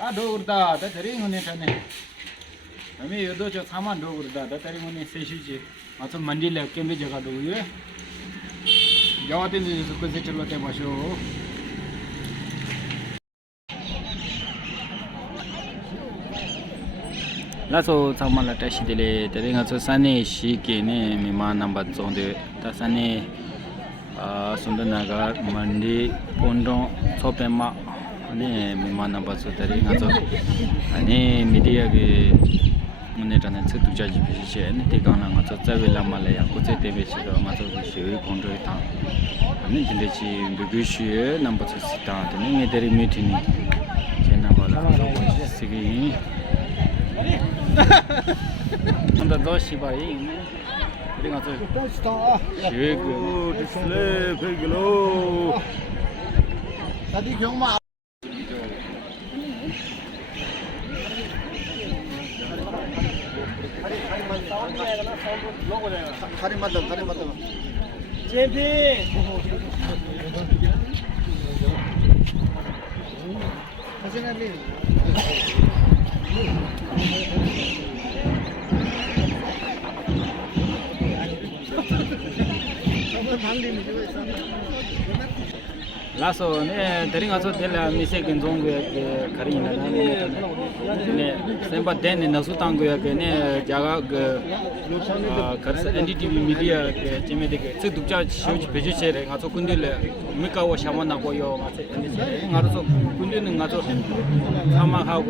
urda, that ring on it. I mean, you do just Haman do urda, that ring on Seshi. Also, Mandi left came with Jagadu. Javatin is a question of the show. Lasso Samala Tashidele, the ring of Sani, she came in Mima number on the Tasani sandernager, Mandi, pontote, Tsopema, Mima number so the ring of any media Munetan and to judge position, take on a Tavilla Malaya, put it a bit of matter of issue, control town. And then the Gushi number to sit down, the military mutiny. Singing. On the Doshi by bring out a good sleep, glow. Lasso, telling us the mistake in Zonga Karina, Semba Den in Nasutango, Jaga, NDTV media, Jimedic, to judge huge position, and also Kundil, Mika was Shamana Boyo, and also Kundin and also Hamaha.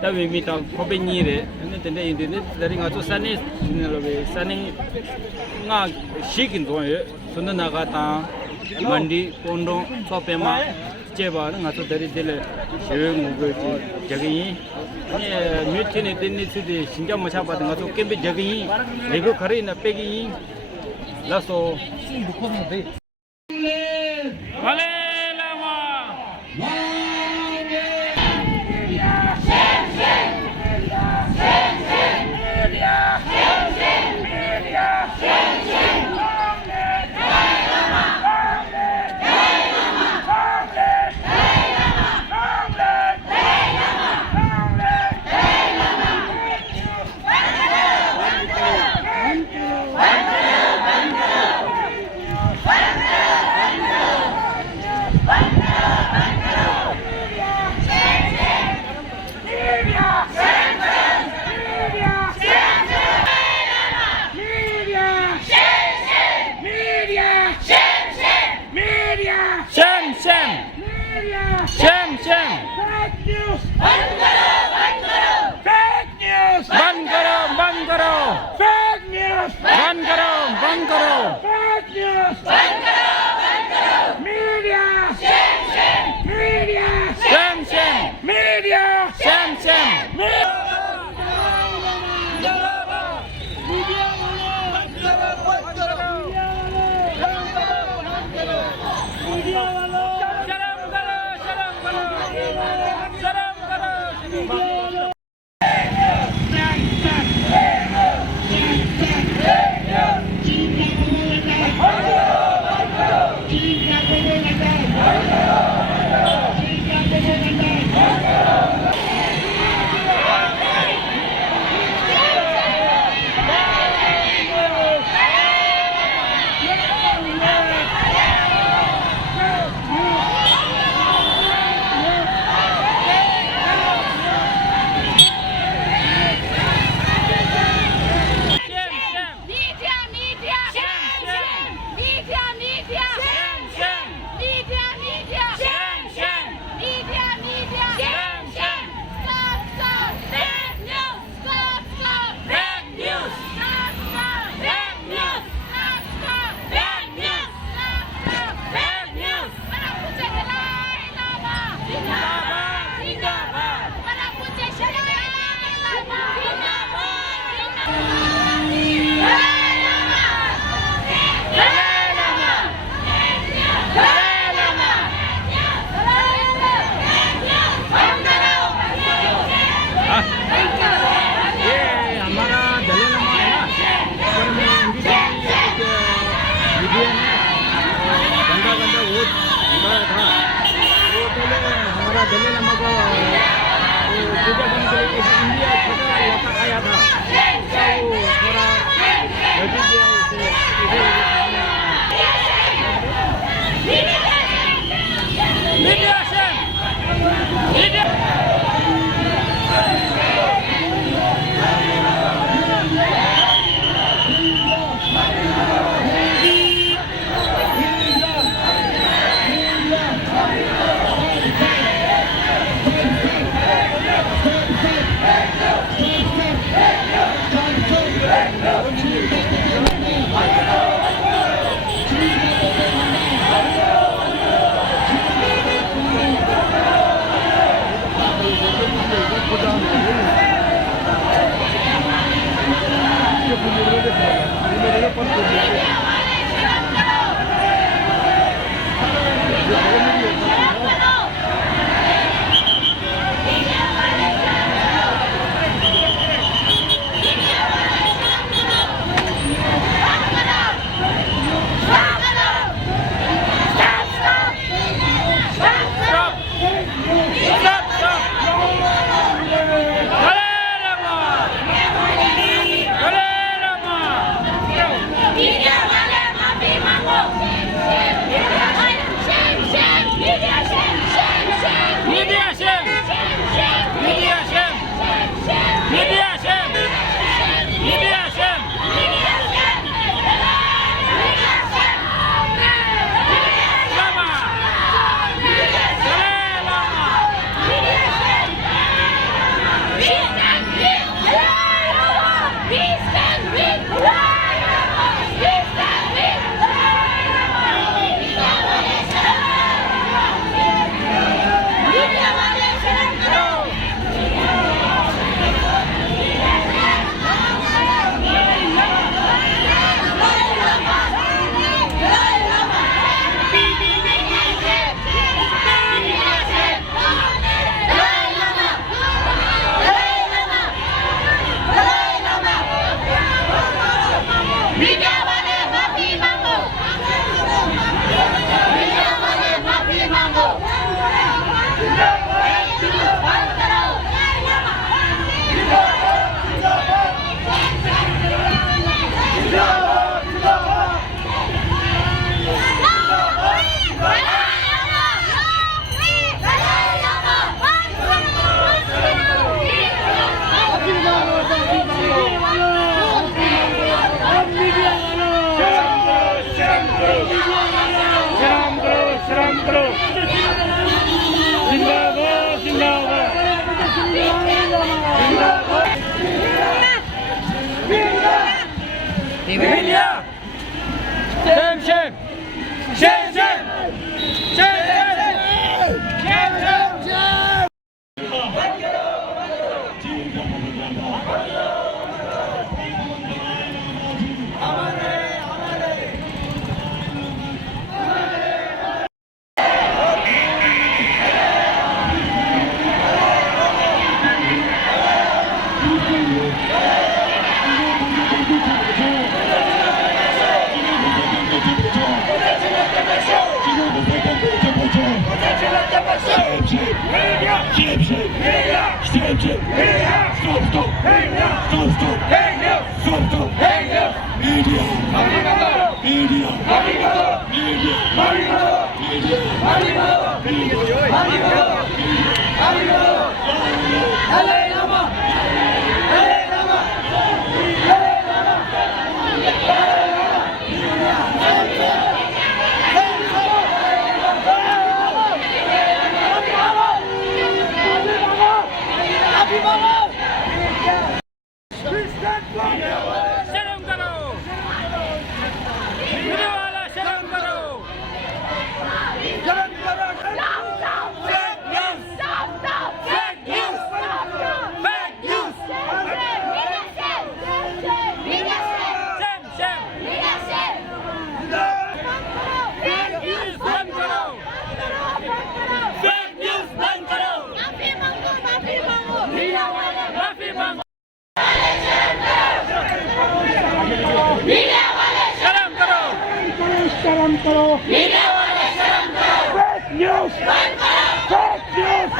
That we meet up Kopinire, and then they did it, letting us to Sunny, Sunny Shikin, Sundanagata, Mandi, pontote, Tsopema, Cheva, and also there is the Jagi, Mutiny, the Sinjamachapa, and also Kimby Jagi, Lego Karina, Peggy, Lasso. थोड़ा दिल्ली नमक पूजा बन गई India छोटा लड़का आया था उसका वो थोड़ा घटी गया इसे Media! Shame, shame! Shame, shame! Shame, shame! Shame, shame! शर्म करो, मीडिया वाले शर्म करो, फेक न्यूज़ बंद करो, फेक न्यूज़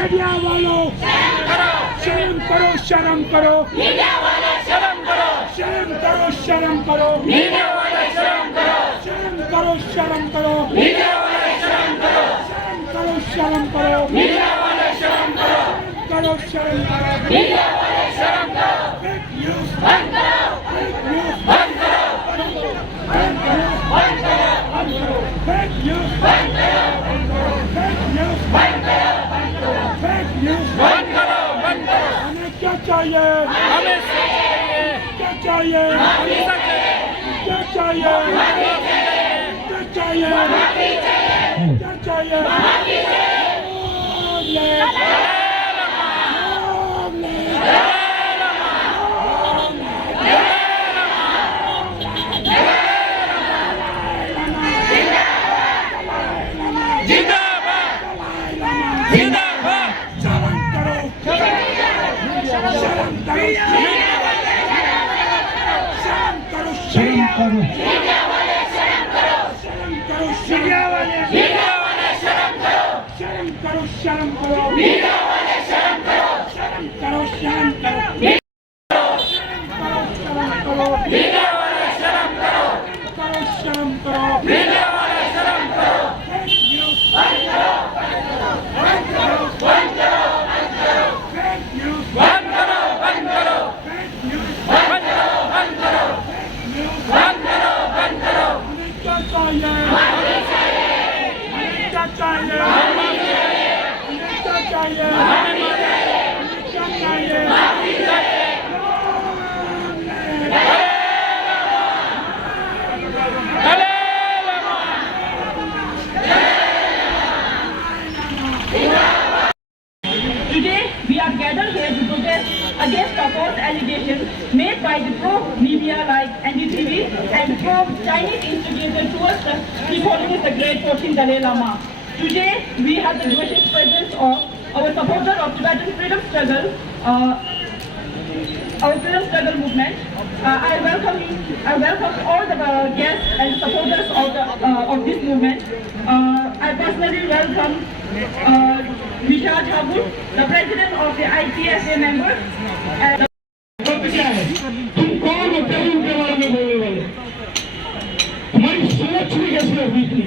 मीडिया वालों शर्म करो शर्म करो मीडिया वाले शर्म करो शर्म करो शर्म करो मीडिया वाले शर्म करो शर्म करो शर्म करो मीडिया वाले शर्म करो शर्म करो मीडिया वाले शर्म करो शर्म करो मीडिया वाले शर्म करो फेक न्यूज़ बंद करो बंद करो बंद करो फेक न्यूज़ बंद करो फेक न्यूज़ बंद करो फेक न्यूज़ बंद करो बंद करो हमें क्या चाहिए हमें चाहिए क्या चाहिए क्या चाहिए क्या चाहिए क्या चाहिए शर्म करो मीडिया वाले शर्म करो शर्म करो शर्म करो शर्म करो मीडिया वाले शर्म करो शर्म करो मीडिया वाले शर्म करो फेक न्यूज़ बंद करो बंद करो बंद करो फेक न्यूज़ बंद करो बंद करो फेक न्यूज़ बंद करो बंद करो न्यूज़ बंद करो बंद करो हमें क्या चाहिए हमें चाहिए हमें क्या चाहिए हमें चाहिए हमें क्या चाहिए हमें चाहिए हमें क्या चाहिए माफी चाहिए Today, we are gathered here to protest against the false allegations made by the pro-media like NDTV and pro-Chinese instigator towards the His Holiness the Great 14th Dalai Lama. Today, we have the gracious presence of our supporter of Tibetan freedom struggle, our freedom struggle movement. I welcome all the guests and supporters of this movement. I personally welcome Vishal Thakur, the president of the ITSA members. तुम कौन होते हो उनके बारे में बोलने वाले हमारी सोच भी कैसे हुई थी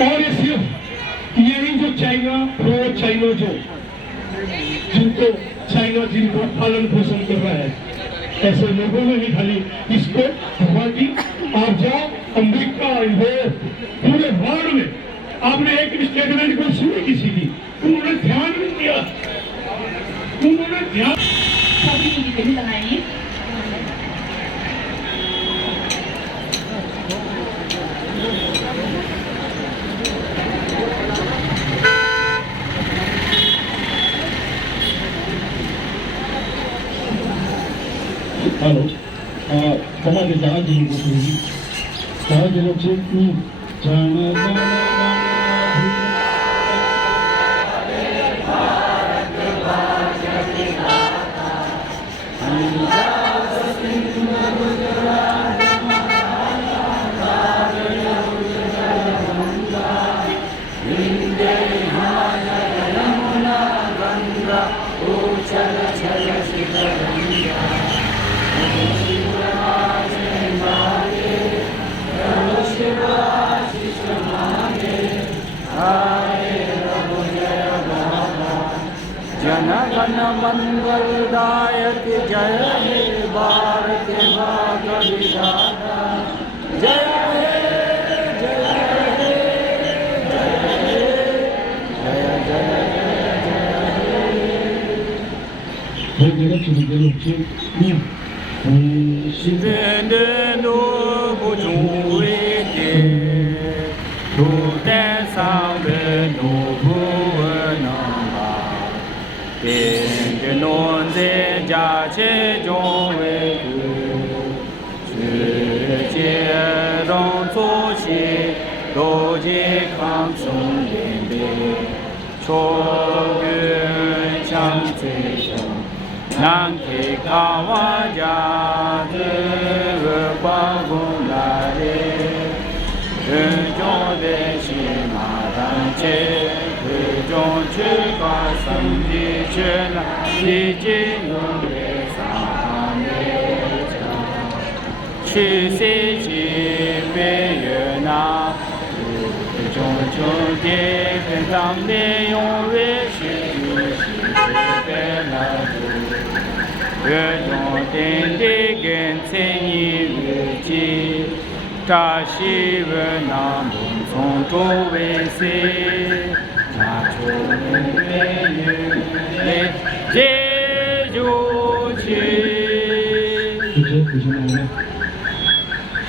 और ये सिर्फ यही जो चाइना प्रो चाइना जो जिनको चाइना जिनको पालन पोषण कर रहा है ऐसे लोगों में ही खाली इसको भगवान आप जाओ अमेरिका यूरोप पूरे वर्ल्ड में आपने एक स्टेटमेंट को सुनी किसी की उन्होंने ध्यान नहीं दिया उन्होंने ध्यान Halo, kama da jahaji ne ko yi jahaji ne ce ni jana जनगण मंगलदायक जय हे भारत भाग्य विधाता जय हे जय हे南北高瓦家子光公来，人中的西马丹切，人中理解用的三昧家，去世界别越南，种种的分当的永远是别了。越中定的跟前一日记，扎西越南梦从周围谁，那就没有接住去。그죠? 그죠?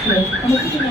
네, 한번 보시면